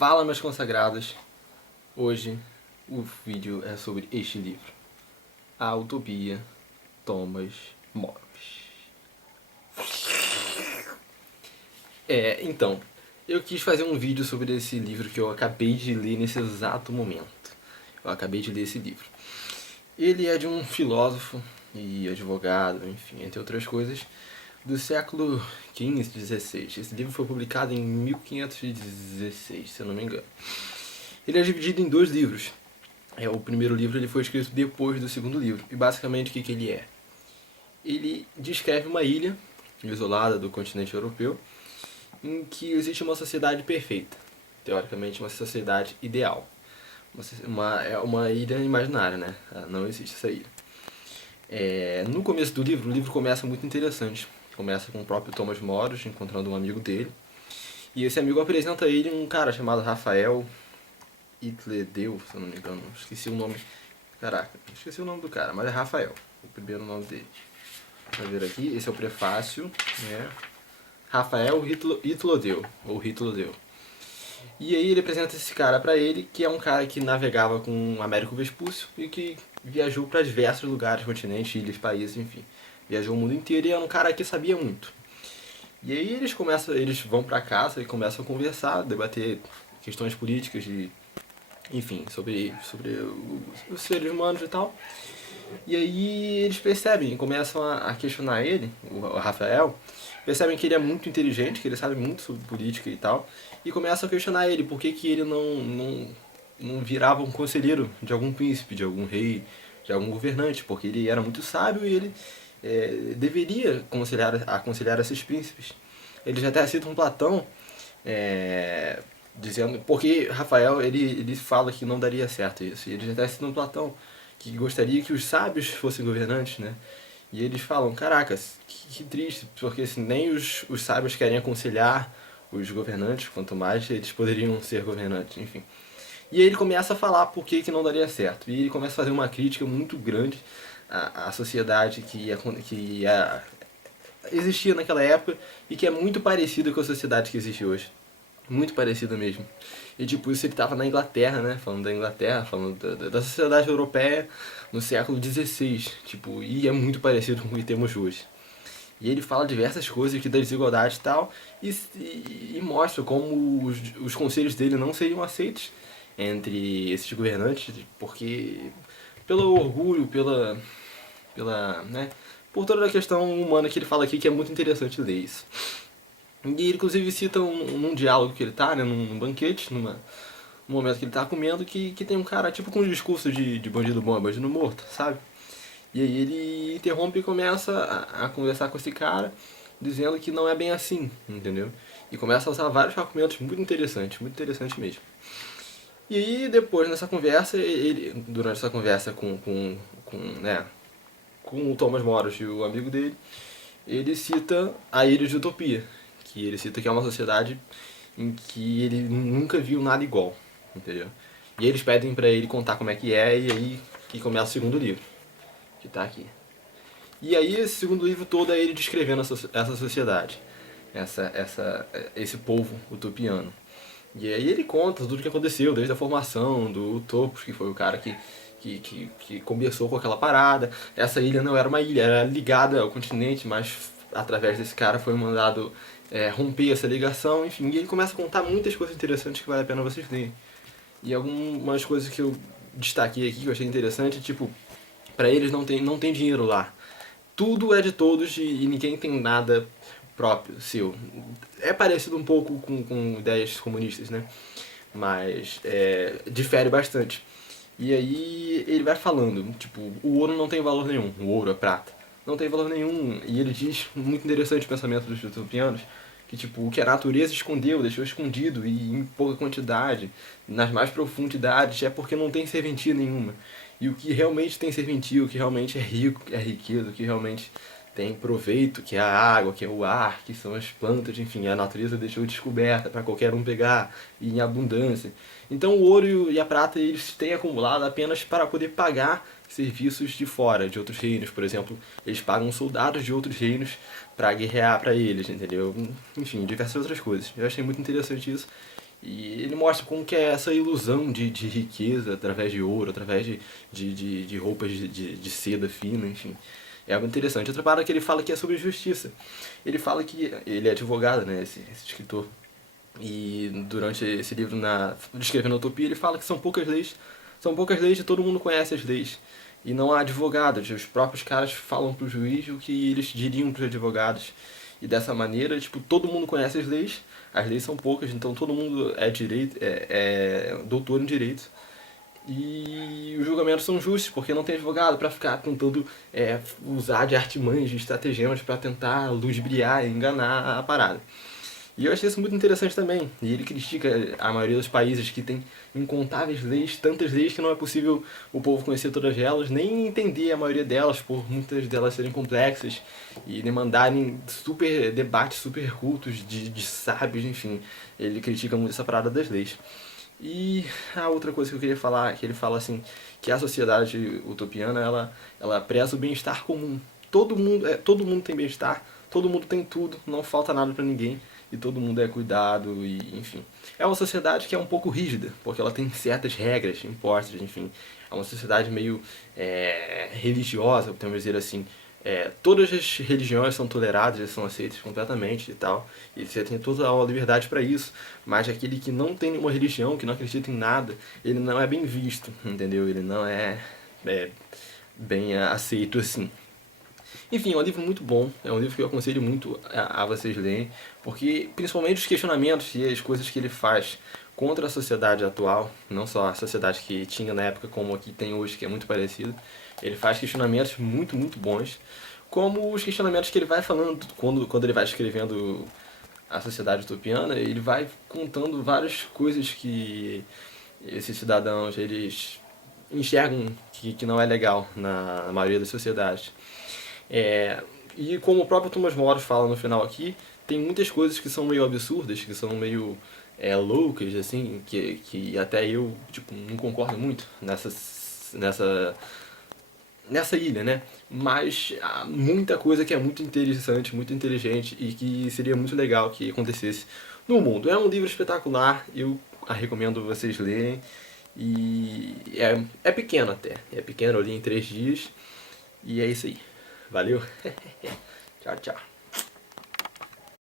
Fala, meus consagrados! Hoje o vídeo é sobre este livro, A Utopia, Thomas More. Então, eu quis fazer um vídeo sobre esse livro que eu acabei de ler nesse exato momento. Eu acabei de ler esse livro. Ele é de um filósofo e advogado, enfim, entre outras coisas, do século XV, XVI. Esse livro foi publicado em 1516, se eu não me engano. Ele é dividido em dois livros. O primeiro livro ele foi escrito depois do segundo livro. E basicamente o que ele é? Ele descreve uma ilha isolada do continente europeu em que existe uma sociedade perfeita. Teoricamente, uma sociedade ideal. É uma ilha imaginária, né? Não existe essa ilha. No começo do livro, o livro começa muito interessante. Começa com o próprio Thomas More encontrando um amigo dele. E esse amigo apresenta a ele um cara chamado Rafael Itledeu, se eu não me engano. Esqueci o nome. Caraca, esqueci o nome do cara, mas é Rafael, o primeiro nome dele. Vou ver aqui, esse é o prefácio, né? Rafael Itlodeu, ou Hitlodeu. E aí ele apresenta esse cara pra ele, que é um cara que navegava com Américo Vespúcio e que viajou para diversos lugares, continentes, ilhas, países, enfim. Viajou o mundo inteiro e era um cara que sabia muito. E aí eles vão pra casa e começam a conversar, debater questões políticas de, enfim, sobre os seres humanos e tal. E aí eles percebem, começam a questionar ele, o Rafael, percebem que ele é muito inteligente, que ele sabe muito sobre política e tal, e começam a questionar ele por que ele não virava um conselheiro de algum príncipe, de algum rei, de algum governante, porque ele era muito sábio e ele deveria aconselhar esses príncipes. Eles até citam Platão, dizendo, porque Rafael ele fala que não daria certo isso, e eles até citam Platão, que gostaria que os sábios fossem governantes, né? E eles falam, caracas, que triste, porque assim, nem os sábios querem aconselhar os governantes, quanto mais eles poderiam ser governantes, enfim. E aí ele começa a falar por que não daria certo. E ele começa a fazer uma crítica muito grande à sociedade existia naquela época e que é muito parecida com a sociedade que existe hoje. Muito parecida mesmo. E tipo, isso ele tava na Inglaterra, né? Falando da Inglaterra, falando da sociedade europeia no século XVI. Tipo, e é muito parecido com o que temos hoje. E ele fala diversas coisas aqui da desigualdade e tal, e mostra como os conselhos dele não seriam aceitos entre esses governantes, porque pelo orgulho, né, por toda a questão humana que ele fala aqui, que é muito interessante ler isso. E ele inclusive cita num diálogo que ele tá, né, num banquete, num momento que ele tá comendo, que tem um cara tipo com um discurso de bandido bom e bandido morto, sabe? E aí ele interrompe e começa a conversar com esse cara, dizendo que não é bem assim, entendeu? E começa a usar vários argumentos muito interessantes mesmo. E aí depois nessa conversa, durante essa conversa né, com o Thomas More e o amigo dele, ele cita a Ilha de Utopia, que ele cita que é uma sociedade em que ele nunca viu nada igual, entendeu? E eles pedem pra ele contar como é que é, e aí que começa o segundo livro, que tá aqui. E aí esse segundo livro todo é ele descrevendo essa sociedade, esse povo utopiano. E aí ele conta tudo o que aconteceu, desde a formação do Utopos, que foi o cara que começou com aquela parada. Essa ilha não era uma ilha, era ligada ao continente, mas através desse cara foi mandado romper essa ligação, enfim. E ele começa a contar muitas coisas interessantes que vale a pena vocês lerem. E algumas coisas que eu destaquei aqui que eu achei interessante, tipo, pra eles não tem dinheiro lá. Tudo é de todos e ninguém tem nada próprio, seu. É parecido um pouco com ideias comunistas, né? Mas difere bastante. E aí ele vai falando, tipo, o ouro não tem valor nenhum, o ouro, a prata, não tem valor nenhum. E ele diz, muito interessante o pensamento dos utopianos, que tipo, o que a natureza escondeu, deixou escondido e em pouca quantidade, nas mais profundidades, é porque não tem serventia nenhuma. E o que realmente tem serventia, o que realmente é rico, é riqueza, o que realmente tem proveito, que é a água, que é o ar, que são as plantas, enfim, a natureza deixou descoberta para qualquer um pegar e em abundância. Então o ouro e a prata eles têm acumulado apenas para poder pagar serviços de fora, de outros reinos, por exemplo, eles pagam soldados de outros reinos para guerrear para eles, entendeu? Enfim, diversas outras coisas. Eu achei muito interessante isso. E ele mostra como que é essa ilusão de riqueza através de ouro, através de roupas de seda fina, enfim. É algo interessante. Outra parada que ele fala que é sobre justiça. Ele fala que ele é advogado, né, esse escritor. E durante esse livro, Descrevendo a Utopia, ele fala que são poucas leis e todo mundo conhece as leis. E não há advogados, os próprios caras falam pro juiz o que eles diriam pros advogados. E dessa maneira, tipo, todo mundo conhece as leis são poucas, então todo mundo é doutor em direito. E os julgamentos são justos, porque não tem advogado para ficar tentando usar de artimanhas, de estratagemas para tentar ludibriar e enganar a parada. E eu achei isso muito interessante também. E ele critica a maioria dos países que tem incontáveis leis, tantas leis que não é possível o povo conhecer todas elas, nem entender a maioria delas, por muitas delas serem complexas e demandarem super debates super cultos de sábios, enfim. Ele critica muito essa parada das leis. E a outra coisa que eu queria falar, que ele fala assim, que a sociedade utopiana, ela preza o bem-estar comum. Todo mundo tem bem-estar, todo mundo tem tudo, não falta nada pra ninguém e todo mundo é cuidado e enfim. É uma sociedade que é um pouco rígida, porque ela tem certas regras impostas, enfim. É uma sociedade meio religiosa, podemos dizer assim. Todas as religiões são toleradas, são aceitas completamente e tal, e você tem toda a liberdade para isso, mas aquele que não tem nenhuma religião, que não acredita em nada, ele não é bem visto, entendeu? Ele não é bem aceito assim. Enfim, é um livro muito bom, é um livro que eu aconselho muito a vocês lerem, porque principalmente os questionamentos e as coisas que ele faz contra a sociedade atual, não só a sociedade que tinha na época como a que tem hoje, que é muito parecido, ele faz questionamentos muito, muito bons, como os questionamentos que ele vai falando quando ele vai escrevendo a sociedade utopiana, ele vai contando várias coisas que esses cidadãos eles enxergam que não é legal na maioria das sociedades. E como o próprio Thomas More fala no final aqui, tem muitas coisas que são meio absurdas, que são meio loucas, assim, que até eu tipo, não concordo muito nessa ilha, né? Mas há muita coisa que é muito interessante, muito inteligente e que seria muito legal que acontecesse no mundo. É um livro espetacular, eu recomendo vocês lerem. E é pequeno até, é pequeno, eu li em 3 dias. E é isso aí. Valeu. Tchau, tchau.